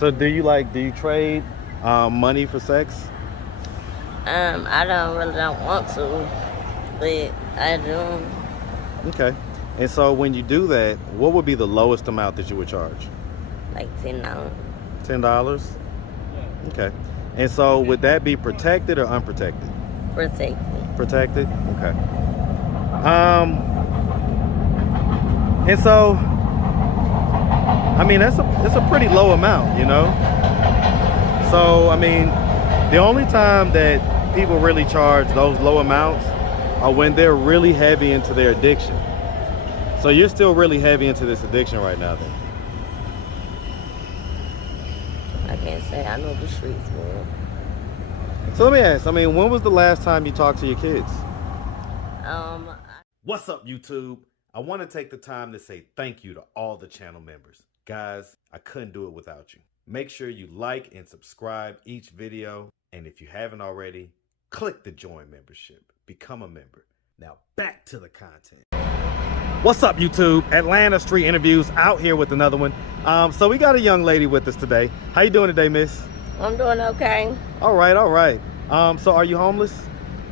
So do you trade money for sex? I don't want to, but I do. Okay. And so when you do that, what would be the lowest amount that you would charge? Like $10. $10? Okay. And so would that be protected or unprotected? Protected. Protected? Okay. And so, I mean, it's a pretty low amount, you know? So, I mean, the only time that people really charge those low amounts are when they're really heavy into their addiction. So you're still really heavy into this addiction right now then? I can't say I know the streets well. So let me ask, I mean, when was the last time you talked to your kids? What's up, YouTube? I want to take the time to say thank you to all the channel members. Guys, I couldn't do it without you. Make sure you like and subscribe each video. And if you haven't already, click the join membership. Become a member. Now back to the content. What's up, YouTube? Atlanta Street Interviews out here with another one. So we got a young lady with us today. How you doing today, miss? I'm doing okay. All right, all right. So are you homeless?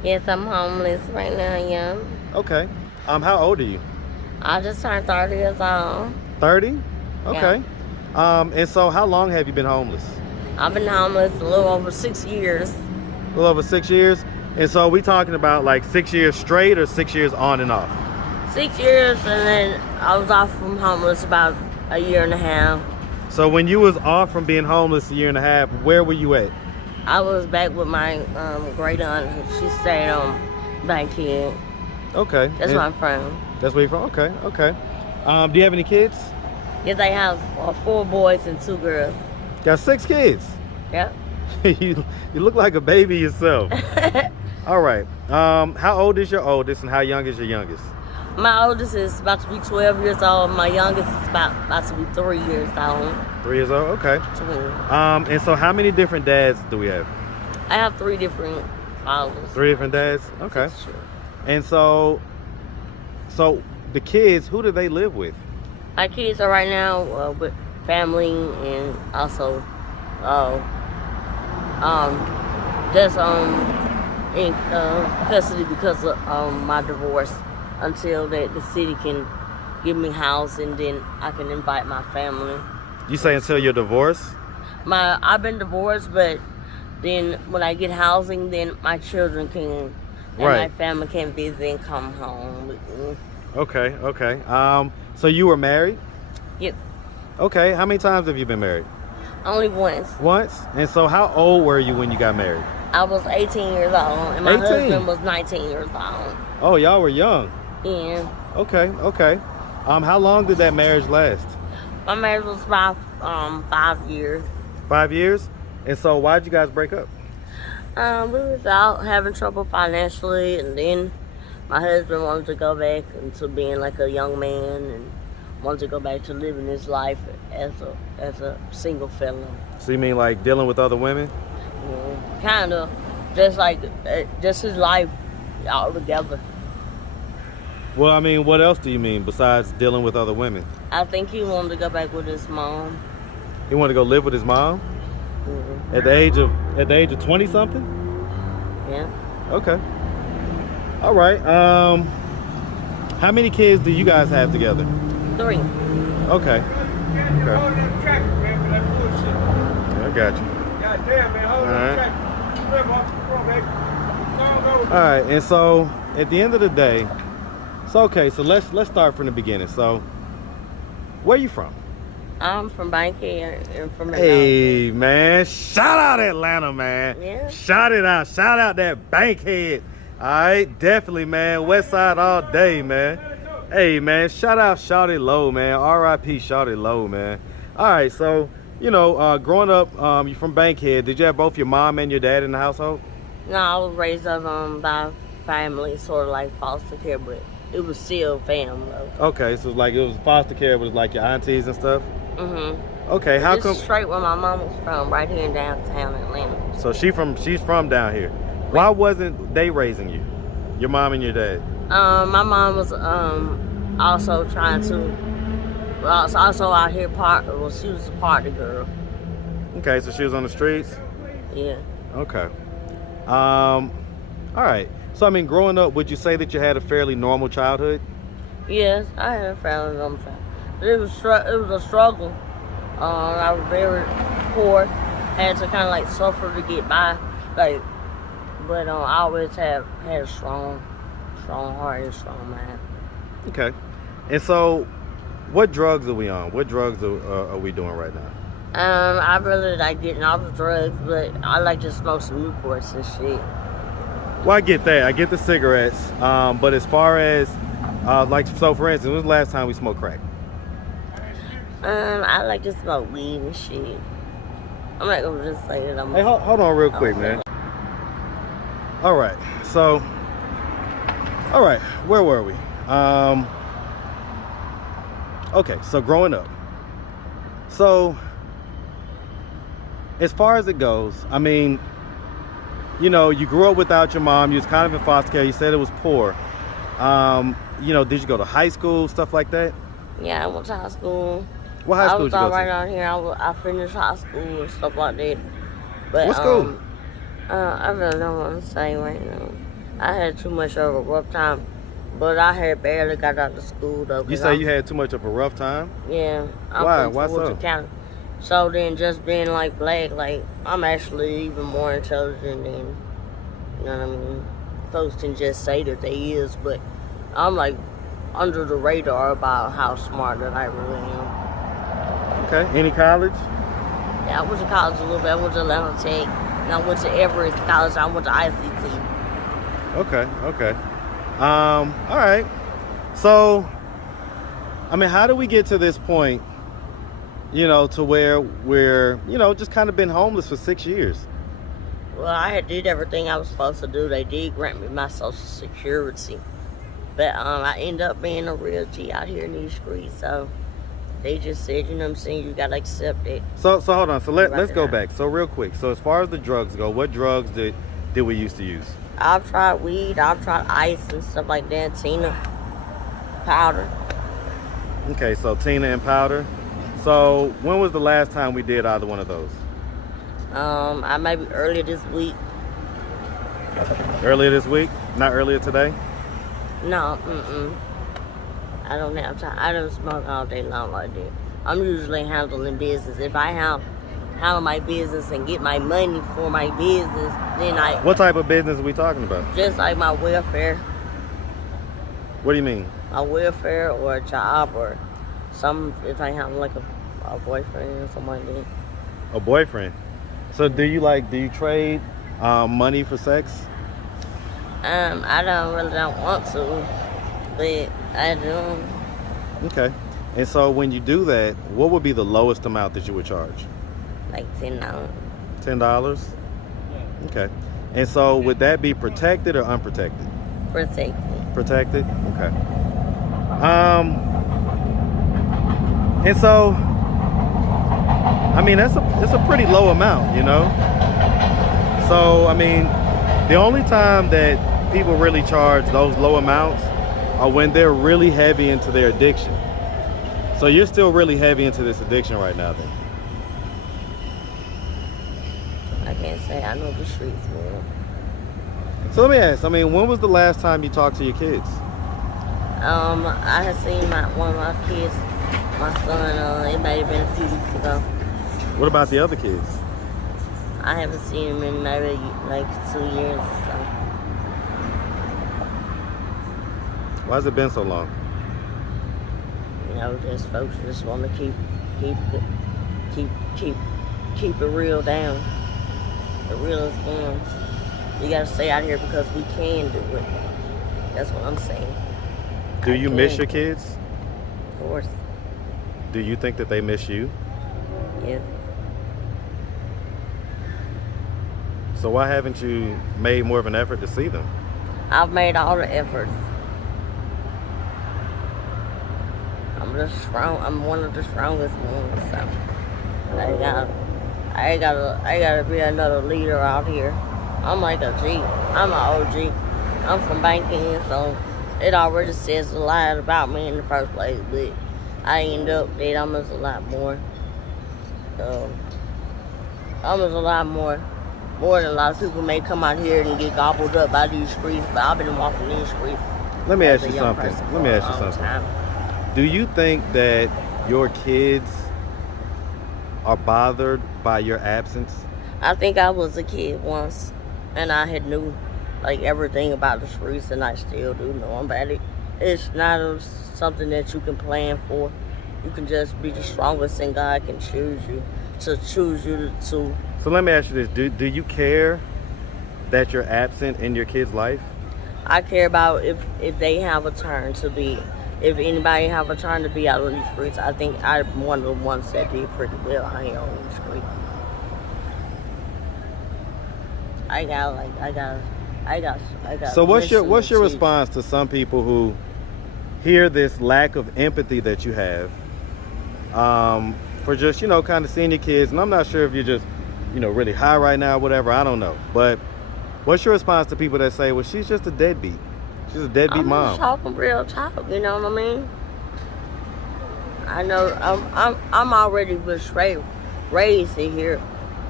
Yes, I'm homeless right now, yeah. Okay. How old are you? I just turned 30 years old. 30? Okay. Yeah. And so how long have you been homeless? I've been homeless a little over 6 years. A little over 6 years? And so we talking about like 6 years straight or 6 years on and off? 6 years, and then I was off from homeless about a year and a half. So when you was off from being homeless a year and a half, where were you at? I was back with my great aunt. She stayed on Bankhead. Okay. That's where I'm from. That's where you're from? Okay, okay. Do you have any kids? Yes, I have 4 boys and 2 girls. Got 6 kids? Yep. you look like a baby yourself. All right. How old is your oldest and how young is your youngest? My oldest is about to be 12 years old. My youngest is about to be 3 years old. 3 years old? Okay. And so how many different dads do we have? I have 3 different fathers. 3 different dads? Okay. Sure. And so the kids, who do they live with? My kids are right now with family and also just in custody because of my divorce until the city can give me house and then I can invite my family. You say until you're divorced? I've been divorced, but then when I get housing, then my children can and my family can visit and come home with me. Okay, okay. So you were married? Yep. Okay, how many times have you been married? Only once. Once? And so how old were you when you got married? I was 18 years old and my husband was 19 years old. Oh, y'all were young. Yeah. Okay, okay. How long did that marriage last? My marriage was about 5 years. 5 years? And so why'd you guys break up? We was out having trouble financially, and then my husband wanted to go back into being like a young man and wanted to go back to living his life as a single fellow. So you mean like dealing with other women? Yeah, kind of. Just his life all together. Well, I mean, what else do you mean besides dealing with other women? I think he wanted to go back with his mom. He wanted to go live with his mom? Mm-hmm. At the age of 20-something? Yeah. Okay. All right. How many kids do you guys have together? 3. Okay. Okay. Yeah, I got you. Goddamn, man. Hold on. All right. And so at the end of the day, so okay, so let's start from the beginning. So where you from? I'm from Bankhead and from Atlanta. Hey man, shout out Atlanta, man. Yeah. Shout it out. Shout out that Bankhead. All right, definitely, man. West Side all day, man. Hey man, shout out Shawty Low, man. R.I.P. Shawty Low, man. All right, so you know, growing up, you from Bankhead. Did you have both your mom and your dad in the household? No, I was raised up by family, sort of like foster care, but it was still family. Okay, so like it was foster care, but it was like your aunties and stuff? Mm-hmm. Okay, how Just come? straight where my mom was from, right here in downtown Atlanta. So she's from down here. Why wasn't they raising you? Your mom and your dad? My mom was also trying to, also out here she was a party girl. Okay, so she was on the streets? Yeah. Okay. All right. So, I mean, growing up, would you say that you had a fairly normal childhood? Yes, I had a family on time. It was a struggle. I was very poor. Had to kind of like suffer to get by. Like, but I always had a strong heart and strong mind. Okay. And so, what drugs are we on? What drugs are we doing right now? I really like getting off the drugs, but I like to smoke some Newports and shit. Well, I get that. I get the cigarettes. But as far as, so for instance, when was the last time we smoked crack? I like to smoke weed and shit. I'm not gonna just say that I'm. Hey, hold on real quick, man. All right. So, all right. Where were we? Okay. So growing up. So, as far as it goes, I mean, you know, you grew up without your mom. You was kind of in foster care. You said it was poor. You know, did you go to high school, stuff like that? Yeah, I went to high school. What high school did you go to? Right out here. I finished high school and stuff like that. But, what school? I really don't want to say right now. I had too much of a rough time, but I had barely got out of school though. You say you had too much of a rough time? Yeah. Why? Why so? County. So then, just being like black, like I'm actually even more intelligent than, you know what I mean. Folks can just say that they is, but I'm like under the radar about how smart that I really am. Okay. Any college? Yeah, I went to college a little bit. I went to Atlanta Tech, and I went to Everest College. I went to ICT. Okay. All right. So, I mean, how do we get to this point, you know, to where we're, you know, just kind of been homeless for 6 years? Well, I had did everything I was supposed to do. They did grant me my Social Security. But I ended up being a real G out here in these streets, so they just said, you know what I'm saying, you gotta accept it. So hold on. So let's go back. So real quick. So as far as the drugs go, what drugs did we used to use? I've tried weed, I've tried ice and stuff like that, Tina, powder. Okay, so Tina and powder. So when was the last time we did either one of those? I maybe earlier this week. Earlier this week? Not earlier today? No, I don't have time. I don't smoke all day long like that. I'm usually handling business. If I handle my business and get my money for my business, then I... What type of business are we talking about? Just like my welfare. What do you mean? My welfare or a job or some, if I have like a boyfriend or something like that. A boyfriend? So do you trade money for sex? I don't want to, but I do. Okay. And so when you do that, what would be the lowest amount that you would charge? Like $10. $10? Okay. And so would that be protected or unprotected? Protected. Protected? Okay. And so, I mean, it's a pretty low amount, you know? So, I mean, the only time that people really charge those low amounts are when they're really heavy into their addiction. So you're still really heavy into this addiction right now then? I can't say I know the streets well. So let me ask, I mean, when was the last time you talked to your kids? I had seen one of my kids, my son, it might have been a few weeks ago. What about the other kids? I haven't seen him in maybe like 2 years or so. Why has it been so long? You know, just folks just want to keep it real down. The realest ones. You gotta stay out here because we can do it. That's what I'm saying. Do you miss your kids? Of course. Do you think that they miss you? Yeah. So why haven't you made more of an effort to see them? I've made all the efforts. I'm just strong. I'm one of the strongest ones. So I gotta be another leader out here. I'm like a G. I'm an OG. I'm from banking, so it already says a lot about me in the first place. But I end up that I'm just a lot more. So There's a lot more than a lot of people may come out here and get gobbled up by these streets, but I've been walking these streets. Let me ask you something. Do you think that your kids are bothered by your absence? I think I was a kid once, and I had knew like everything about the streets, and I still do know about it. It's not something that you can plan for. You can just be the strongest, and God can choose you to. So let me ask you this: Do you care that you're absent in your kid's life? I care about if they have a turn to be. If anybody have a turn to be out on these streets, I think I'm one of the ones that did pretty well out here on the street. I got. So what's your response to some people who hear this lack of empathy that you have for just, kind of seeing your kids? And I'm not sure if you're just, really high right now, whatever. I don't know. But what's your response to people that say, well, she's just a deadbeat? She's a deadbeat mom. I'm just talking real talk, you know what I mean? I know I'm already raised in here.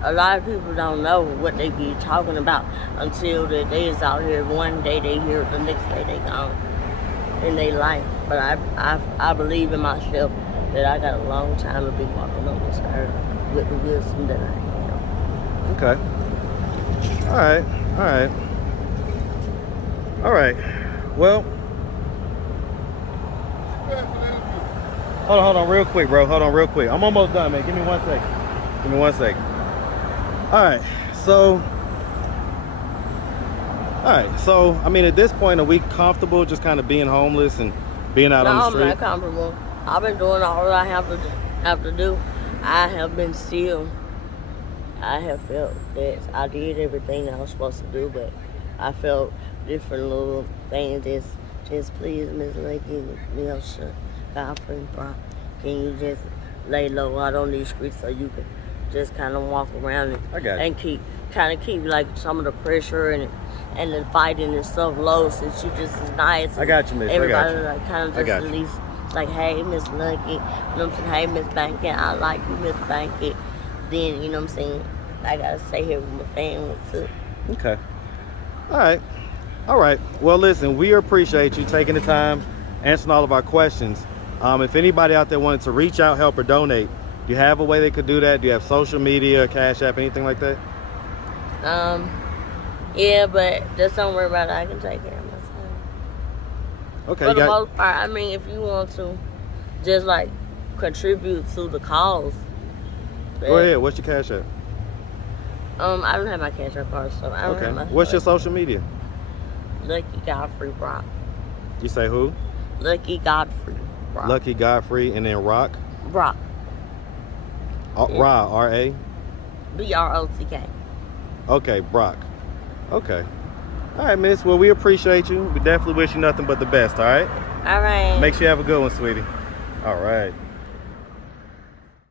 A lot of people don't know what they be talking about until the day is out here. One day they hear it, the next day they gone in their life. But I believe in myself that I got a long time to be walking on this earth with the wisdom that I have. Okay. All right. Well, hold on real quick, bro. Hold on real quick. I'm almost done, man. Give me 1 second. All right. So, I mean, at this point, are we comfortable just kind of being homeless and being out on the street? No, I'm not comfortable. I've been doing all I have to do. I have been still. I have felt that I did everything I was supposed to do, but I felt different little things. Just please, Miss Lakey, Godfrey, Brock, can you just lay low out on these streets so you can just kind of walk around and keep like some of the pressure and the fighting and stuff low, since you just is nice. I got you, Miss. Everybody like kind of just at least like, hey, Miss Lucky, you know what I'm saying? Hey, Miss Banky, I like you, Miss Banky. Then, you know what I'm saying, I gotta stay here with my family too. Okay. All right. Well, listen, we appreciate you taking the time, answering all of our questions. If anybody out there wanted to reach out, help, or donate, do you have a way they could do that? Do you have social media, Cash App, anything like that? Yeah, but just don't worry about it. I can take care of myself. Okay. For the most part, I mean, if you want to just like contribute to the cause. Go ahead. What's your Cash App? I don't have my Cash App card, so I don't have my. What's your social media? Lucky Godfrey Brock. You say who? Lucky Godfrey Brock. Lucky Godfrey, and then Rock? Brock. Ra, R-A? B-R-O-C-K. Okay, Brock. Okay. All right, miss. Well, we appreciate you. We definitely wish you nothing but the best, all right? All right. Make sure you have a good one, sweetie. All right.